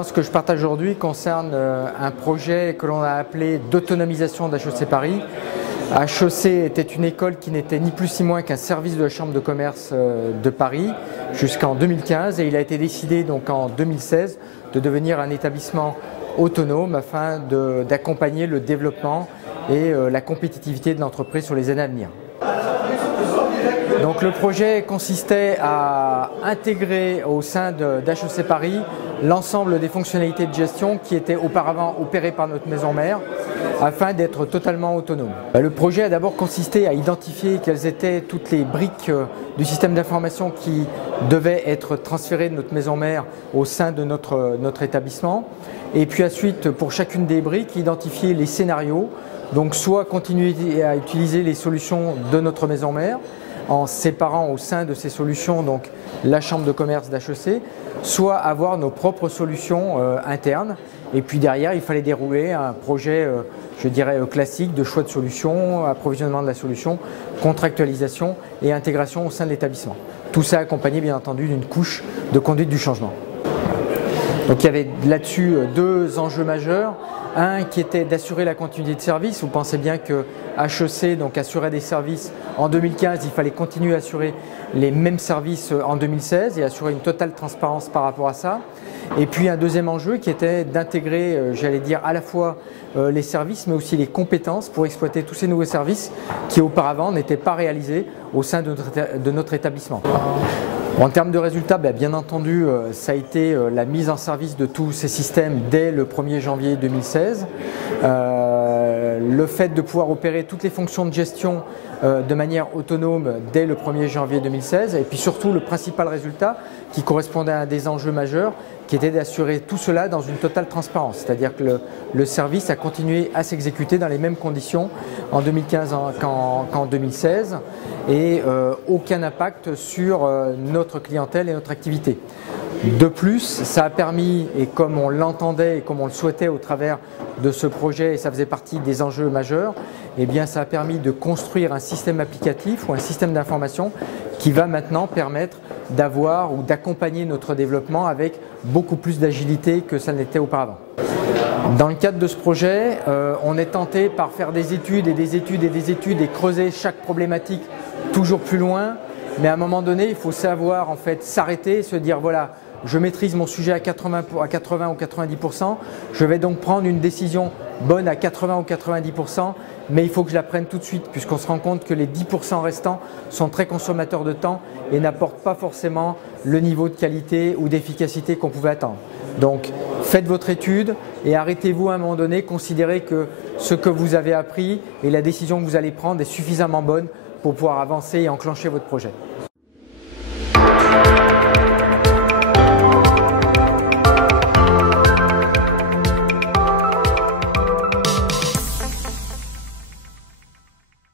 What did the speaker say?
L'expérience que je partage aujourd'hui concerne un projet que l'on a appelé d'autonomisation d'HEC Paris. HEC était une école qui n'était ni plus ni moins qu'un service de la Chambre de commerce de Paris jusqu'en 2015 et il a été décidé donc en 2016 de devenir un établissement autonome afin d'accompagner le développement et la compétitivité de l'entreprise sur les années à venir. Donc le projet consistait à intégrer au sein d'HEC Paris l'ensemble des fonctionnalités de gestion qui étaient auparavant opérées par notre maison mère afin d'être totalement autonome. Le projet a d'abord consisté à identifier quelles étaient toutes les briques du système d'information qui devaient être transférées de notre maison mère au sein de notre établissement et puis ensuite pour chacune des briques identifier les scénarios, donc soit continuer à utiliser les solutions de notre maison mère en séparant au sein de ces solutions donc la chambre de commerce d'HEC, soit avoir nos propres solutions internes. Et puis derrière, il fallait dérouler un projet, je dirais, classique de choix de solution, approvisionnement de la solution, contractualisation et intégration au sein de l'établissement. Tout ça accompagné bien entendu d'une couche de conduite du changement. Donc il y avait là-dessus deux enjeux majeurs. Un qui était d'assurer la continuité de service. Vous pensez bien que HEC donc, assurait des services en 2015, il fallait continuer à assurer les mêmes services en 2016 et assurer une totale transparence par rapport à ça. Et puis un deuxième enjeu qui était d'intégrer, j'allais dire, à la fois les services mais aussi les compétences pour exploiter tous ces nouveaux services qui auparavant n'étaient pas réalisés au sein de notre établissement. En termes de résultats, bien entendu, ça a été la mise en service de tous ces systèmes dès le 1er janvier 2016. Le fait de pouvoir opérer toutes les fonctions de gestion de manière autonome dès le 1er janvier 2016. Et puis surtout, le principal résultat qui correspondait à des enjeux majeurs, qui était d'assurer tout cela dans une totale transparence. C'est-à-dire que le service a continué à s'exécuter dans les mêmes conditions en 2015 qu'en 2016 et aucun impact sur notre clientèle et notre activité. De plus, ça a permis, et comme on l'entendait et comme on le souhaitait au travers de ce projet, et ça faisait partie des enjeux majeurs, eh bien ça a permis de construire un système applicatif ou un système d'information qui va maintenant permettre d'avoir ou d'accompagner notre développement avec beaucoup plus d'agilité que ça n'était auparavant. Dans le cadre de ce projet, on est tenté par faire des études et des études et des études et creuser chaque problématique toujours plus loin. Mais à un moment donné, il faut savoir en fait s'arrêter, se dire voilà, je maîtrise mon sujet à 80 ou 90%, je vais donc prendre une décision bonne à 80 ou 90%, mais il faut que je la prenne tout de suite puisqu'on se rend compte que les 10% restants sont très consommateurs de temps et n'apportent pas forcément le niveau de qualité ou d'efficacité qu'on pouvait attendre. Donc faites votre étude et arrêtez-vous à un moment donné, considérez que ce que vous avez appris et la décision que vous allez prendre est suffisamment bonne pour pouvoir avancer et enclencher votre projet.